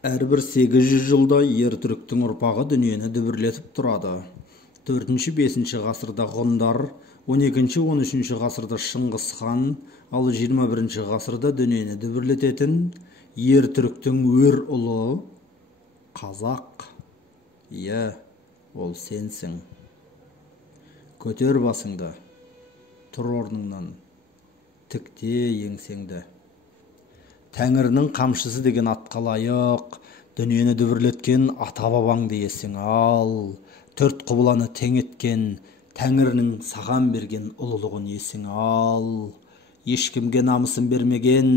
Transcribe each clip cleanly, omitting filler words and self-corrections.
Әрбір 800 жылда ер-түріктің ұрпағы дүниені дүбірлетіп тұрады. 4-5 ғасырда ғұндар, 12-13 ғасырда Шыңғыс хан, ал 21 ғасырда дүниені дүбірлететін ер-түріктің өр ұлы қазақ. Ол сенсің. Көтер басыңды, тұр орныңнан, тікте еңсеңді. Тәңірінің қамшысы деген атқа лайық, дүниені дүбірлеткен ата-бабаңды есің ал. Төрт құбыланы тең еткен, Тәңірінің саған берген ұлылығын есің ал. Ешкімге намысын бермеген,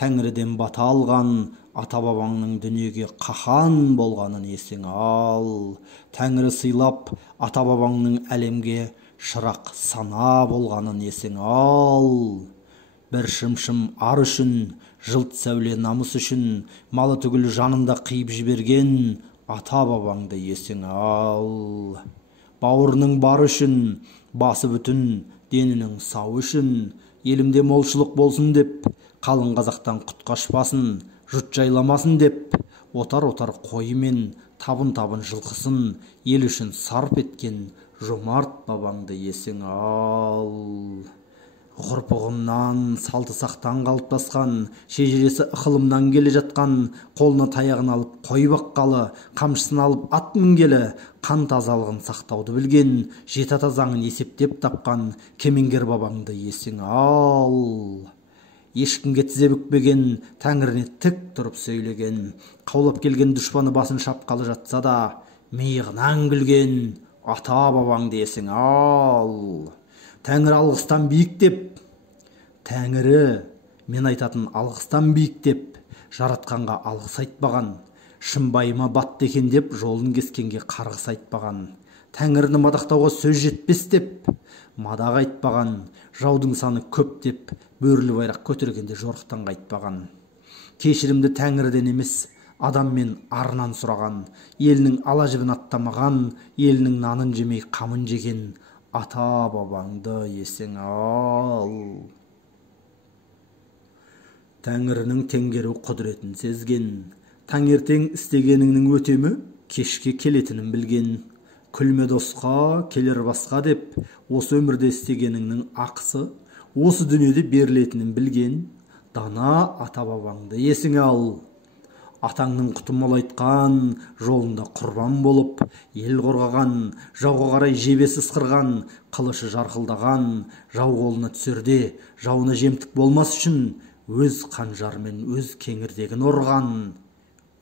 Тәңірден бата алған, ата-бабаңның дүниеге қахан болғанын есің ал. Тәңірі сыйлап, ата-бабаңның әлемге шырақ сана болғанын есің ал. Бір шым-шым ар үшін, жылт сәуле намыс үшін, малы түгіл жанында қиып жіберген ата-бабаңды есің ал. Бауырының бар үшін, басы бүтін, денінің сау үшін, елімде молшылық болсын деп, қалың қазақтан құт қашпасын, жұт жайламасын деп, отар-отар қойы мен табын-табын жылқысын ел үшін сарп еткен жомарт бабаңды есің ал. Ғұрпығымнан, салты сақтан қалыптасқан, шежіресі ықылымнан келе жатқан, қолына таяғын алып қой баққалы, қамшысын алып ат мінгелі, қан тазалығын сақтауды білген, жеті ата заңын есептеп тапқан кемеңгер бабаңды есің ал. Ешкімге тізе бүкпеген, Тәңіріне тік тұрып сөйлеген, қаулап келген дұшпаны басын шапқалы жатса да, миығынан күлген ата-бабаңды есің ал. Тәңір алғыстан биік деп, Тәңірі мен айтатын алғыстан биік деп, жаратқанға алғыс айтпаған, шымбайыма батты екен деп, жолын кескенге қарғыс айтпаған, Тәңіріні мадақтауға сөз жетпес деп, мадақ айтпаған, жаудың саны көп деп, бөрілі байрақ көтергенде жорықтан қайтпаған. Кешірімді Тәңірден емес, адам мен арынан сұраған, елінің ала жібін аттамаған, елінің нанын жемей қамын жеген ата-бабаңды есің ал. Тәңірінің теңгеру құдіретін сезген, таңертең істегеніңнің өтемі кешке келетінін білген, күлме досқа, келер басқа деп, осы өмірде істегеніңнің ақысы осы дүниеде берілетінін білген дана ата-бабаңды есің ал. Атаңның құты молайтқан, жолында құрбан болып, ел қорғаған, жауға қарай жебесі ысқырған, қылышы жарқылдаған, жау қолына түсерде, жауына жемтік болмас үшін, өз қанжармен өз кеңірдегін ұрған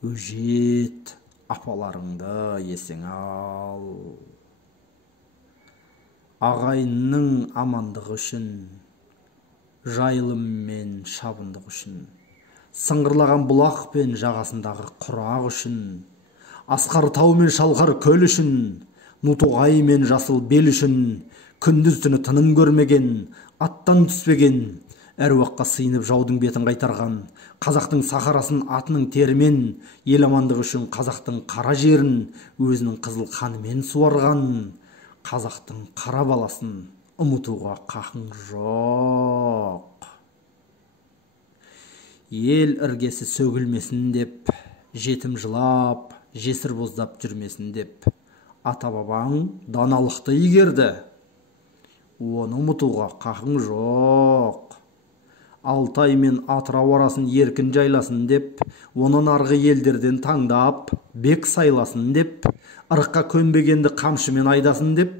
өжет апаларыңды есің ал. Ағайынның амандығы үшін, жайылым мен шабындық үшін, сыңғырлаған бұлақ пен жағасындағы құрақ үшін, асқар тау мен шалқар көл үшін, нутуғай мен жасыл бел үшін, күндіз түні тыным көрмеген, аттан түспеген, әруаққа сыйынып жаудың бетін қайтарған, қазақтың сахарасын атының терімен, ел амандығы үшін қазақтың қара жерін өзінің қызыл қанымен суарған, қазақтың қара баласын ұмытуға қақың жоқ. Ел іргесі сөгілмесін деп, жетім жылап, жесір боздап жүрмесін деп, ата-бабаң даналықты игерді. Оны ұмытуға қақың жоқ. Алтай мен Атырау арасын еркін жайласын деп, оның арғы елдерден таңдап, бек сайласын деп, ырыққа көнбегенді қамшымен айдасын деп,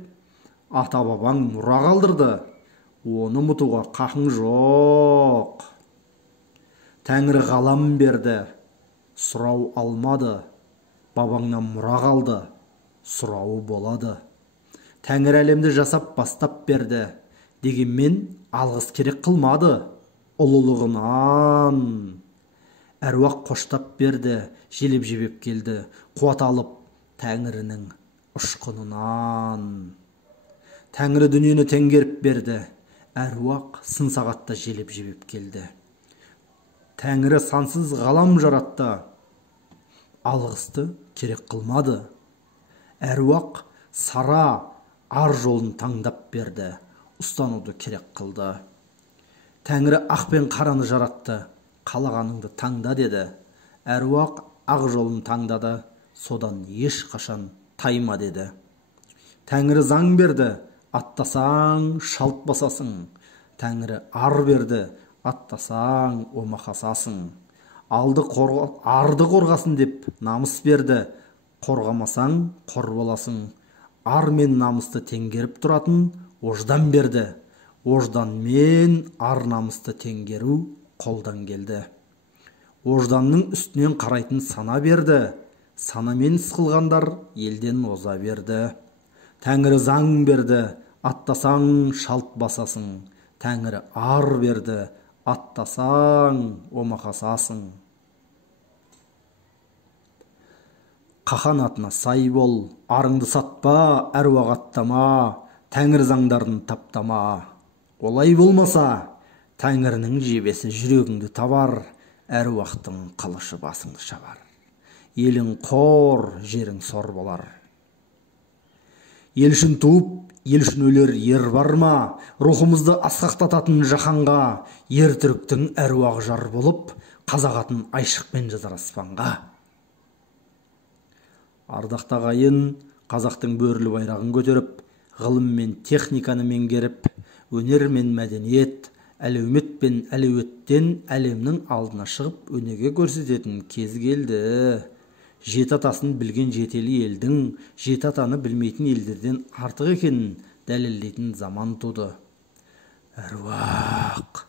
ата-бабаң мұра қалдырды. Оны ұмытуға қақың жоқ. Тәңірі ғалам берді, сұрау алмады, бабаңнан мұра қалды, сұрауы болады. Тәңір әлемді жасап бастап берді, дегенмен алғыс керек қылмады, ұлылығынан. Әруақ қоштап берді, желеп жебеп келді, қуат алып Тәңірінің ұшқынынан. Тәңірі дүниені теңгеріп берді, әруақ сын сағатта желеп жебеп келді. Тәңірі сансыз ғалам жаратты, алғысты керек қылмады. Әруақ сара ар жолын таңдап берді, ұстануды керек қылды. Тәңірі ақ пен қараны жаратты, қалағаныңды таңда деді. Әруақ ақ жолын таңдады, содан ешқашан тайма деді. Тәңірі заң берді, аттасаң шалт басасың. Тәңірі ар берді, аттасаң омақасасың. Арды қорғасын деп намыс берді, қорғамасаң қор боласың. Ар мен намысты теңгеріп тұратын ождан берді. Ождан мен ар намысты теңгеру қолдан келді. Ожданның үстінен қарайтын сана берді. Санамен іс қылғандар елден оза берді. Тәңірі заң берді, аттасаң шалт басасың. Тәңірі ар берді, аттасаң омақасасың. Қаханатына сай бол, арыңды сатпа, әруақ аттама, Тәңір заңдарын таптама. Олай болмаса, Тәңірінің жебесі жүрегіңді табар, әруақтың қылышы басыңды шабар. Елің қор, жерің сор болар. Ел үшін туып, ел үшін өлер ер бар ма? Рухымызды асқақтататын жаһанға, ер түріктің әруағы жар болып, қазақ атын айшықпен жазар аспанға. Ардақты ағайын, қазақтың бөрілі байрағын көтеріп, ғылым мен техниканы меңгеріп, өнер мен мәдениет, әлеумет пен әлеуеттен әлемнің алдына шығып өнеге көрсететін кез келді. Жеті атасын білген жетелі елдің жеті атаны білмейтін елдерден артық екенін дәлелдейтін заман туды. Әруақ!